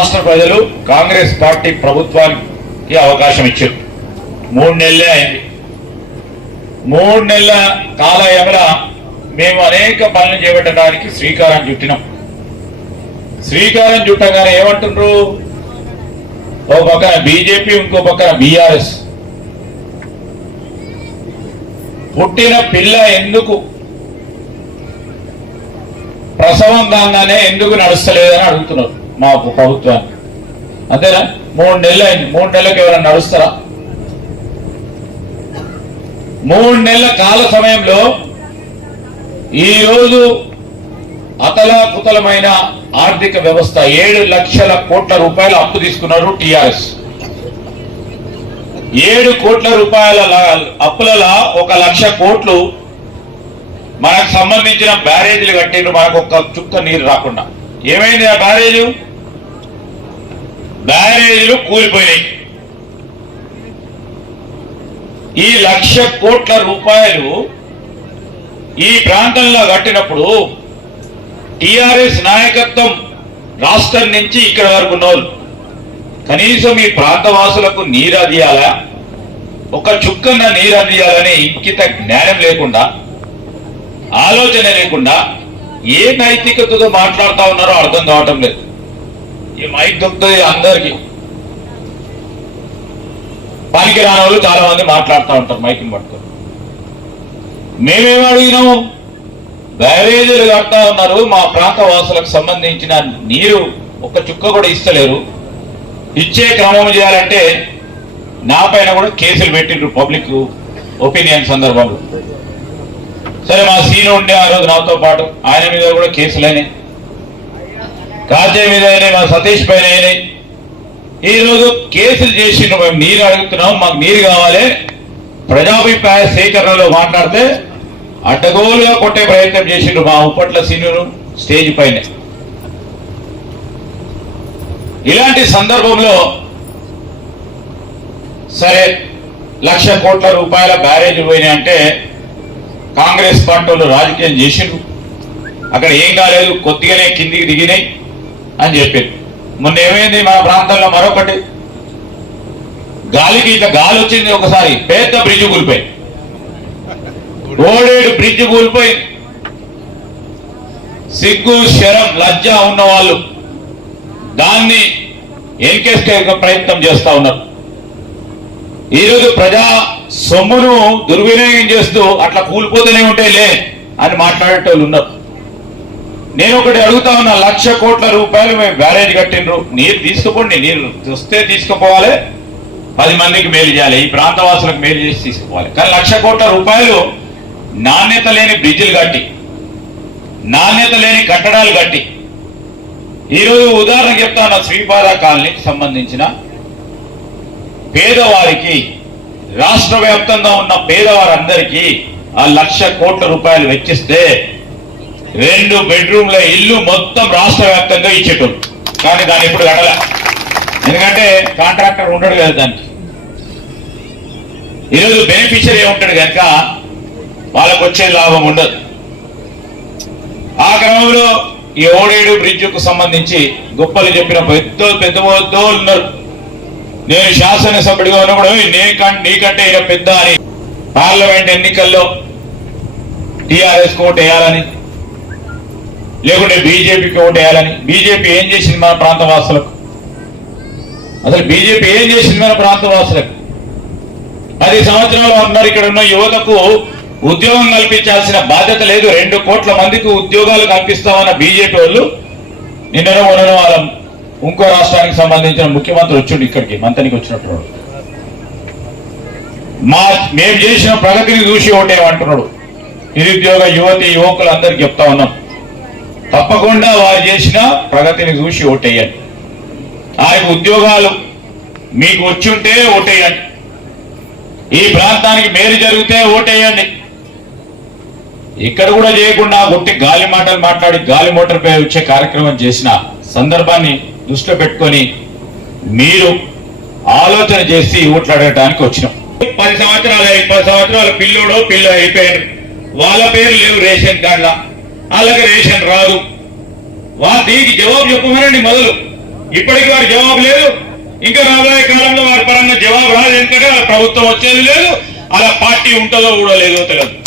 రాష్ట్ర ప్రజలు కాంగ్రెస్ పార్టీ ప్రభుత్వానికి అవకాశం ఇచ్చారు. మూడు నెలలే అయింది. మూడు నెలల కాల మేము అనేక పనులు చేపట్టడానికి శ్రీకారం చుట్టినాం. శ్రీకారం చుట్టగానే ఏమంటుండ్రు? ఓ పక్కన బీజేపీ ఇంకో పక్కన బీఆర్ఎస్. పుట్టిన పిల్ల ఎందుకు? ప్రసవం కాగానే ఎందుకు నడుస్తలేదని అడుగుతున్నారు. మా ప్రభుత్వానికి అంతేనా? మూడు నెలలు అయింది. మూడు నెలలకు ఎవరైనా నడుస్తారా? మూడు నెలల కాల సమయంలో ఈ రోజు అతలాకుతలమైన ఆర్థిక వ్యవస్థ ఏడు లక్షల కోట్ల రూపాయల అప్పు తీసుకున్నారు టిఆర్ఎస్. ఏడు కోట్ల రూపాయల అప్పులలో ఒక లక్ష కోట్లు మనకు సంబంధించిన బ్యారేజీలు కట్టిండ్రు. మనకు ఒక్క చుక్క నీరు రాకుండా. ఏమైంది ఆ బ్యారేజు? బ్యారేజీలు కూలిపోయినాయి. ఈ లక్ష కోట్ల రూపాయలు ఈ ప్రాంతంలో కట్టినప్పుడు టిఆర్ఎస్ నాయకత్వం రాష్ట్రం నుంచి ఇక్కడ వరకు ఉన్నోళ్ళు. కనీసం ఈ ప్రాంతవాసులకు నీరు అందియాలా? ఒక చుక్కన్న నీరు అందియాలనే ఇంకిత జ్ఞానం లేకుండా ఆలోచన లేకుండా ఏ నైతికతతో మాట్లాడుతా ఉన్నారో అర్థం కావటం లేదు. ఈ మైక్ దొక్కుతుంది అందరికి. పనికి రాని వాళ్ళు చాలా మంది మాట్లాడుతూ ఉంటారు మైక్ని పట్టుకొని. మేమేం అడిగినాము? బ్యారేజీలు కడతా ఉన్నారు మా ప్రాంత వాసులకు సంబంధించిన నీరు ఒక చుక్క కూడా ఇస్తలేరు. ఇచ్చే క్రమం చేయాలంటే నా పైన కూడా కేసులు పెట్టిండ్రు పబ్లిక్ ఒపీనియన్ సందర్భంలో. సరే మా సీను ఉండే ఆ రోజు నాతో పాటు. ఆయన మీద కూడా కేసులైనాయి రాజ్య మీద అయినాయి మా సతీష్ పైన అయినాయి ఈ రోజు కేసులు చేసిండు మేము నీరు అడుగుతున్నాం మాకు నీరు కావాలి. ప్రజాభిప్రాయ సేకరణలో మాట్లాడితే అడ్డగోలుగా కొట్టే ప్రయత్నం చేసిండ్రు మా ఉప్పట్ల సీనును స్టేజ్ పైన. ఇలాంటి సందర్భంలో సరే లక్ష కోట్ల రూపాయల బ్యారేజ్ పోయినాయి అంటే కాంగ్రెస్ పార్టీ రాజకీయం చేసిండ్రు. అక్కడ ఏం కాలేదు కొద్దిగానే కిందికి దిగినాయి. అని చెప్పింది. మొన్న ఏమైంది? మన ప్రాంతంలో మరొకటి. గాలికి ఇట్లా గాలి వచ్చింది ఒకసారి. పెద్ద బ్రిడ్జ్ కూలిపోయి ఓడేడు బ్రిడ్జ్ కూలిపోయి సిగ్గు శరం లజ్జ ఉన్న వాళ్ళు దాన్ని ఎన్కేసుకే ప్రయత్నం చేస్తా ఉన్నారు. ఈరోజు ప్రజా సొమ్మును దుర్వినియోగం చేస్తూ అట్లా కూలిపోతూనే ఉంటాయిలే అని మాట్లాడేటోళ్ళు ఉన్నారు. నేను ఒకటి అడుగుతా ఉన్నా లక్ష కోట్ల రూపాయలు మేము బ్యారేజ్ కట్టిండ్రు. నీరు తీసుకుపోండి నీరు వస్తే తీసుకుపోవాలి. పది మందికి మేలు చేయాలి ఈ ప్రాంతవాసులకు మేలు చేసి తీసుకుపోవాలి. కానీ లక్ష కోట్ల రూపాయలు నాణ్యత లేని బ్రిడ్జిలు కట్టి నాణ్యత లేని కట్టడాలు కట్టి ఈరోజు ఉదాహరణ చెప్తా ఉన్నా శ్రీపాద కాలనీకి సంబంధించిన పేదవారికి రాష్ట్ర వ్యాప్తంగా ఉన్న పేదవారందరికీ ఆ లక్ష కోట్ల రూపాయలు వెచ్చిస్తే రెండు బెడ్రూమ్ల ఇల్లు మొత్తం రాష్ట్ర వ్యాప్తంగా ఇచ్చేటోళ్ళు. కానీ దాన్ని ఇప్పుడు కట్టలే. ఎందుకంటే కాంట్రాక్టర్ ఉండడు కదా దానికి. ఈరోజు బెనిఫిషరీ ఉంటాడు కనుక వాళ్ళకు వచ్చే లాభం ఉండదు. ఆ క్రమంలో ఈ ఓడేడు బ్రిడ్జ్కు సంబంధించి గొప్పలు చెప్పిన పెద్ద పెద్ద ఉన్నారు. నేను శాసనసభ్యుడిగా ఉన్నప్పుడు "ఏయ్, నీకంటే ఇక పెద్ద అని. పార్లమెంట్ ఎన్నికల్లో టిఆర్ఎస్ కోట్ వేయాలని లేకుంటే బీజేపీకి ఓటు బీజేపీ ఏం చేసింది మన ప్రాంత వాసులకు అసలు బీజేపీ ఏం చేసింది మన ప్రాంత వాసులకు పది సంవత్సరాలు ఉన్నారు ఇక్కడ ఉన్న యువతకు ఉద్యోగం కల్పించాల్సిన బాధ్యత లేదు. రెండు కోట్ల మందికి ఉద్యోగాలు కల్పిస్తామన్న బీజేపీ వాళ్ళు నిన్ననో మొన్ననో వాళ్ళ ఇంకో రాష్ట్రానికి సంబంధించిన ముఖ్యమంత్రి వచ్చిండు ఇక్కడికి మంత్రికి వచ్చినట్టు మా మేము చేసిన ప్రగతిని చూసి ఓటేమంటున్నాడు నిరుద్యోగ యువతి యువకులు అందరికి చెప్తా ఉన్నాం. తప్పకుండా వారు చేసిన ప్రగతిని చూసి ఓటేయండి. ఆయన ఉద్యోగాలు మీకు వచ్చి ఉంటే ఓటేయండి. ఈ ప్రాంతానికి మేలు జరిగితే ఓటేయండి. ఇక్కడ కూడా చేయకుండా ఒట్టి గాలి మాటలు మాట్లాడి గాలి మోటార్పై వచ్చే కార్యక్రమం చేసిన సందర్భాన్ని దృష్టిలో పెట్టుకొని మీరు ఆలోచన చేసి ఓట్లాడటానికి వచ్చినాం. పది సంవత్సరాలు పది సంవత్సరాలు పిల్లోడో పిల్ల అయిపోయారు. వాళ్ళ పేరు లేవు రేషన్ కార్డుల. వాళ్ళకి రేషన్ రాదు. వా దీనికి జవాబు చెప్పమనండి మొదలు. ఇప్పటికి వారి జవాబు లేదు. ఇంకా రాబోయే కాలంలో వారి పరంగా జవాబు రాదు ఎందుకంటే వాళ్ళ ప్రభుత్వం వచ్చేది లేదు. అలా పార్టీ ఉంటుందో కూడా లేదో తెలియదు.